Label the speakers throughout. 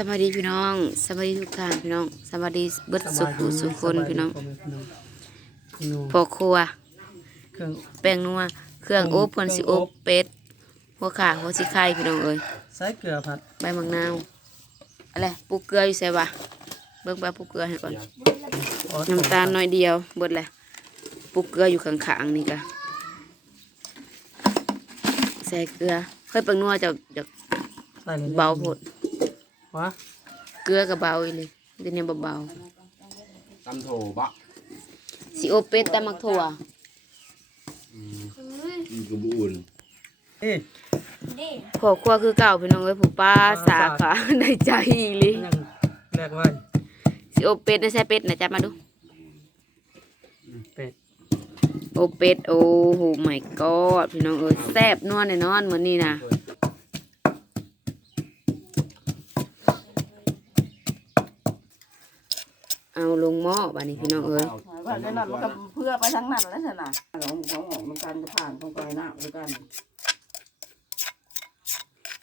Speaker 1: สวัสดีพี่น้องสวัสดีทุกท่านพี่น้องสวัสดีเบิดสุขสุขคนพี่น้อง
Speaker 2: นู
Speaker 1: พอครัว
Speaker 2: เครื่อง
Speaker 1: แป้งนัวเครื่องอบเพิ่นสิอบเป็ดหัวขาหัวสิไข่พี่น้องเอ้ย
Speaker 2: ใส่เกลือผัด
Speaker 1: ใบมะนาวอะไรปลูกเกลืออยู่ใส่บ่เบิ่งใบปลูกเกลือให้ก่อน
Speaker 2: อ๋อ
Speaker 1: น้ำตาลน้อยเดียวเบิดแหละปลูกเกลืออยู่ข้างๆนี่กะใส่เกลือค่อยแป้งนัวจะจะ
Speaker 2: ใส่ลย
Speaker 1: เบาโพด
Speaker 2: วะ
Speaker 1: เกลือก็เบาอีเลยเดี๋ยวนี้เบา
Speaker 3: ตำโถบะ
Speaker 1: ๆสิอบเป็ดตำมักถั่ว
Speaker 3: มันก็บุญ
Speaker 2: เอ๊ะ
Speaker 1: พ่อครัวคือเก่าพี่น้องเอ้ยผู้ป้าสาขาในใจอีหลิ
Speaker 2: ยังแรกไว้
Speaker 1: สิอบเป็ดได้ใช่เป็ดนะจับมาดู
Speaker 2: เป็ด
Speaker 1: อบเป็ดโอ้โหไม่กอดพี่น้องเอ้ยแซ่บนวลแน่นอนเหมือนนี่นะ เอาลงหม้อบ้านี้พี่น้องเอ้ย
Speaker 4: ว่าแน่นอนมันก็เพื่อไปทั้งนั้นแล้วชนะของของของมันกันจะผ่านต้องไปหน้าด้วยกัน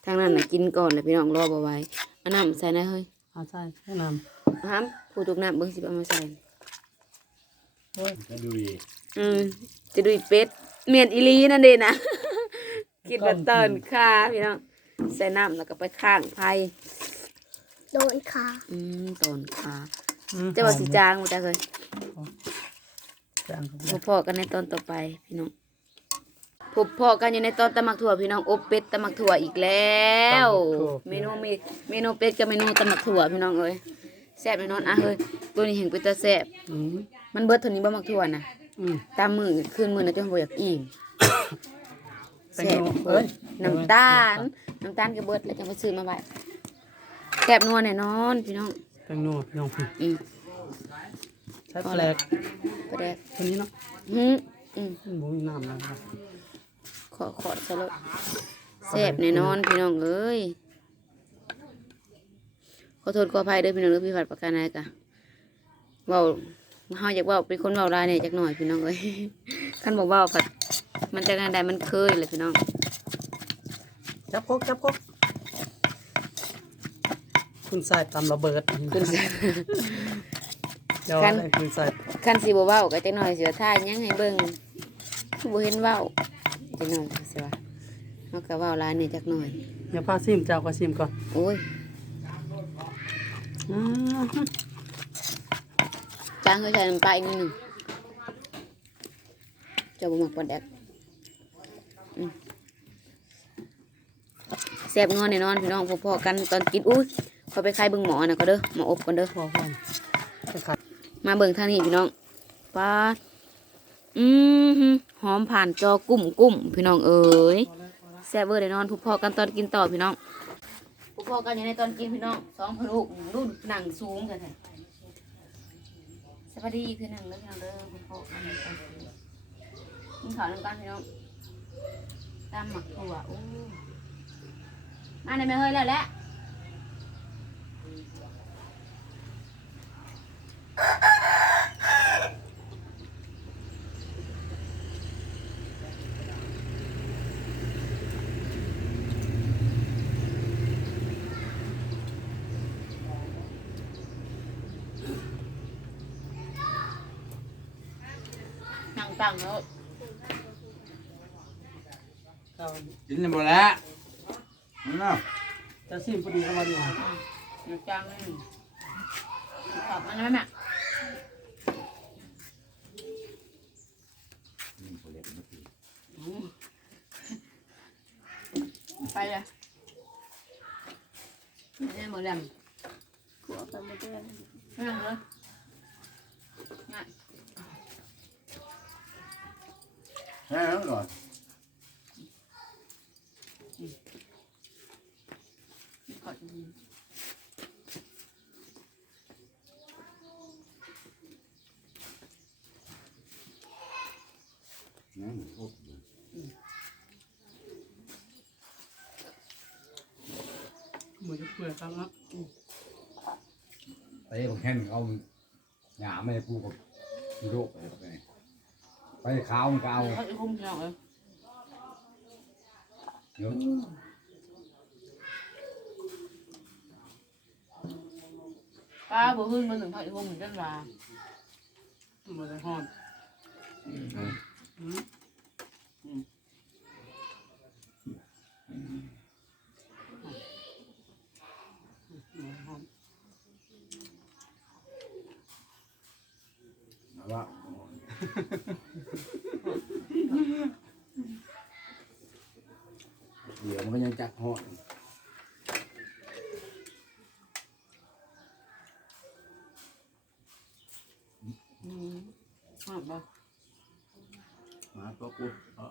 Speaker 1: ทางนั้นน่ะกินก่อนเลยพี่น้องรอบ่ไหว้อาน้ำใส่นะเฮ้ย
Speaker 2: เอาใส่แนะน
Speaker 1: ห้ามผู้ทุกน้ำเบิ่งสิเอามาใส่
Speaker 3: ก็ดูดี
Speaker 1: อืมจะดูอีเป็ดเมียนอีลีนั่นเด้นะ กินบัตเตินค่ะพี่น้องใส่น้ำแล้วก็ไปข้างไฟ
Speaker 5: โดนขา
Speaker 1: อืมตอนขาำ
Speaker 2: อืม
Speaker 1: เจ้าว่าสีจางมาจ้าเคย
Speaker 2: จางครับ
Speaker 1: พบพ่อกันในตอนต่อไปพี่น้องพบพ่อกันอยู่ในตอนตำมักถั่วพี่น้องอบเป็ดตำมักถั่วอีกแล้วเมนูมีเมนูเป็ดกับเมนูตำมักถั่วพี่น้องเอ้ยแซ่บแน่นอนอะเฮ้ยตัวนี้เห็นเป็นตาแซ่บ
Speaker 2: อืม
Speaker 1: มันเบิดเท่านี้บ่มักถั่วนะ
Speaker 2: อืม
Speaker 1: ตามมือคืนมือนะจนบ่อยากอิ่ม
Speaker 2: เป็น
Speaker 1: แซ่บ
Speaker 2: ไง
Speaker 1: เอ้ยน้ำตาลน้ำตาลก็เบิดแล้วจังไปซื้อมาไว้แซ่บนัวแน่นอนพี่น้อง
Speaker 2: เป็นนัวพี่น้อง
Speaker 1: อืม
Speaker 2: ใช้แปลก
Speaker 1: ก็ได้
Speaker 2: ตัวนี้เนาะ
Speaker 1: อืมอืม
Speaker 2: มันบ่มีน้ำนะครับ
Speaker 1: ขอขอสลดแซ่บแน่นอนพี่น้องเอ้ยขอโทษขออภัยด้อพี่น้องเด้อพี่ผัดประกันอะไรกะเว้าเฮาอยากเว้าเป็นคนเว้าหลายเนี่ยจักหน่อยพี่น้องเอ้ยคันบอกเว้าผัดมันจะงานใดมันเคยเลยพี่น้อง
Speaker 2: จับกกจับกก คุณใส่ตำระเบิด
Speaker 1: คุณ
Speaker 2: เดี๋ยว
Speaker 1: คัน
Speaker 2: อะไรคุณใส่
Speaker 1: คันสิบ่เว้าก็จักหน่อยเสือท่ายยังให้เบิ่งคือบ่เห็นเว้าจักหน่อยสิว่าเฮาก็เว้าหลายเนี่ยจักหน่อย
Speaker 2: เดี๋ยวพาซิมเจ้าก็ซิมก่อน
Speaker 1: โอ้ย
Speaker 2: อืม
Speaker 1: จางเคยใส่น้ำปลาอีกนิดหนึงเจ้าบ่มักปลาแดกอืมแซ่บนัวแน่นอนพี่น้องพอๆกันตอนกินอุ้ย ขอไปคายเบิ่งหมอนะก็เด้อหมออบกันเด้อ
Speaker 2: พอก่อนไปขัด
Speaker 1: มาเบิ่งทางนี้พี่น้องปลาดอืมหืมหอมผ่านจอกุ้มกุ้มพี่น้องเอ๋ยแซ่บเวอร์แน่นอนพอกันตอนกินต่อพี่น้องพอกันอยู่ในตอนกินพี่น้องสองพลูกรุ่นหนังสูงกันแท้สวัสดีพี่น้องเด้อพี่น้องเด้อพอๆกันในตอกินกินข้าวน้ำกันพี่น้องตามหมักถั่วโอ้มาในแม่เฮ้ยแล้วแหละ ตั้งแล้ว
Speaker 2: เจ้า
Speaker 3: กินหมดแล้วนั่นน่ะ
Speaker 2: เจะซิมพอดีเข้ามาดีกว่า
Speaker 1: นั่งจ้างเลยตอบมันได้ไหมแม่ไปเลยนี่หมดแล้ว
Speaker 4: ขัวกันมาเตือน
Speaker 1: นั่งเลยง่าย
Speaker 3: แค่นั้นก่อน
Speaker 1: ขอด
Speaker 3: นั่นโอ้
Speaker 2: มือจะเปื่อยครับเนาะ
Speaker 3: ไปผมแค่เอาหยาไม่ได้พูดกับพี่โรคไปไปไปขาวมันก็เอา
Speaker 1: เขาจะคุ้มพี่น้องเลย
Speaker 3: เดี๋ยว
Speaker 1: ป้าบ่ขึ้นมาถึงทอดอีกวงเหมือนกันว่า
Speaker 2: มันจะห่อนอืม
Speaker 3: เอาว่า เดี๋ยวมันก็ยังจักหอด
Speaker 1: อืมหอมบ่
Speaker 3: มาก็กูเอา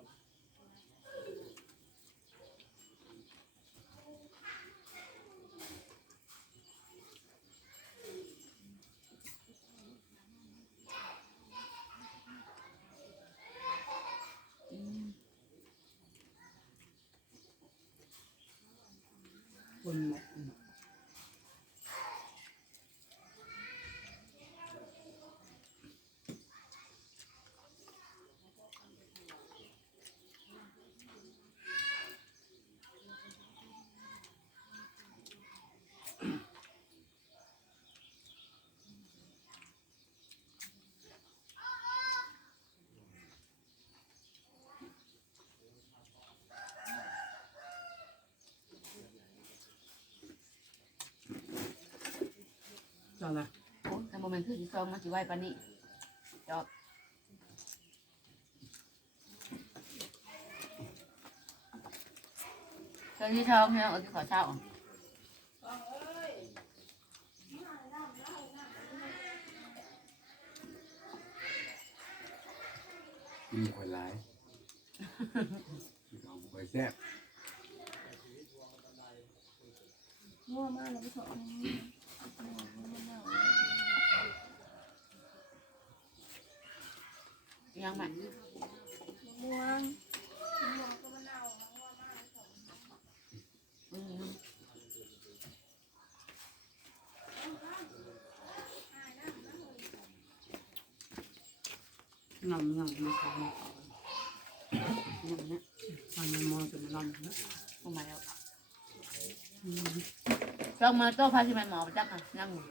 Speaker 2: คนหมด จ้าละ
Speaker 1: โอ้ยแต่บ่แม่นคือสิซองมันสิไว้ปานนี้จอบตอนที่ท้องเนี่ยเอาที่ขอเช่า
Speaker 3: กินข่อยหลายกินเอาข่อยแซ่บ
Speaker 4: ง่วงมากเลยพี่สอน
Speaker 1: ยังแม่
Speaker 5: ม่วง
Speaker 1: อืม
Speaker 2: น้ำน้ำน้ำขาว
Speaker 1: ยังเนี่ย
Speaker 2: มันมันมองจะมันลำนะ
Speaker 1: ลงมาแล้วจ้องมาโต๊ะพาสิแม่หมอไปจักอะนั่งอยู่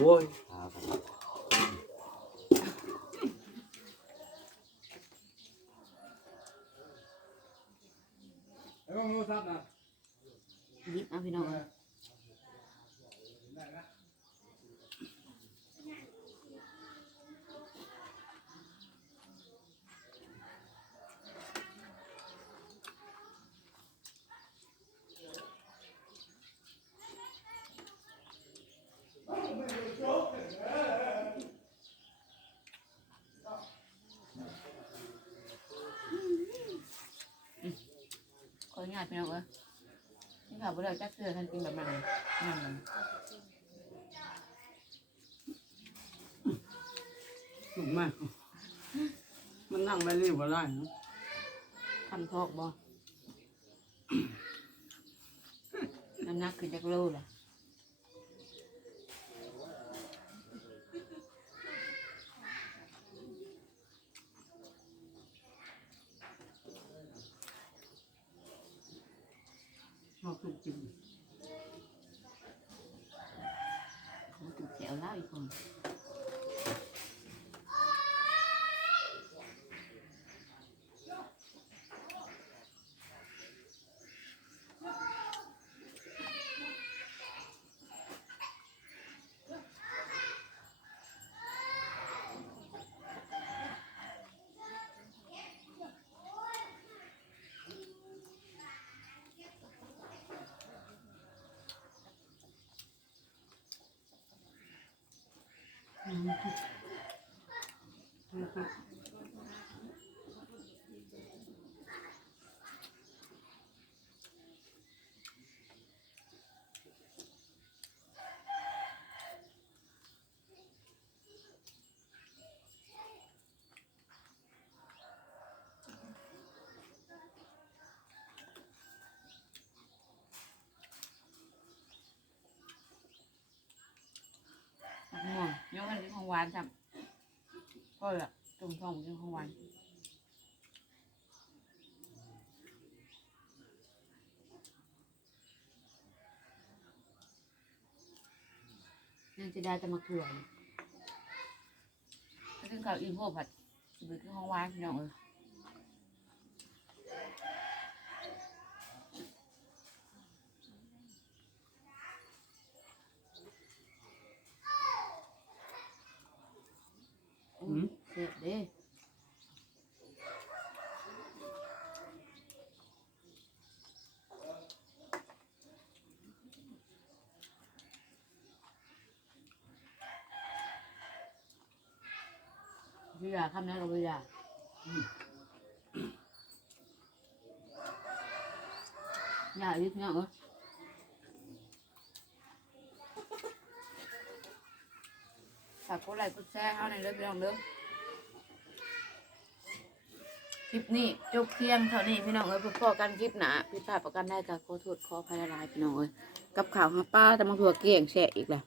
Speaker 3: โอ้ยหาผมไอ้พวกนู้นซับนะ
Speaker 1: หยิบเอาพี่น้องขออนุญาต พี่น้องเอ้ยนี่ค่ะบ่ได้จักเสื้อท่านกินแบบนั้นนั่นมัน
Speaker 2: ถูกไหมมันนั่งไม่รีบว่าได้นะ
Speaker 1: ทำทอกบ่ น้ำหนักคือจักโลล่ะ
Speaker 2: ชอบถูกกิน
Speaker 1: มันถูกแถว แล้านจับก็แบบตรงท้องกินของหวันนางจะได้จะมาเกลือถ้าถึงเขาอิ่มพวกผัดไปกินของหวานพี่น้องเออ คำนั้นกับพี่ยาอย่าอีกเนี่ยเออฝากกดไลค์กดแชร์เขาในเรื่องพี่น้องเด้อคลิปนี้จบเพียงเท่านี้พี่น้องเอ้ยพอกันคลิปหนาพี่ป้าประกันได้กับขอโทษขออภัยลายพี่น้องเอ้ยกับข่าวหาป้าแต่มาถั่วเกี่ยงแช่อีกแหละ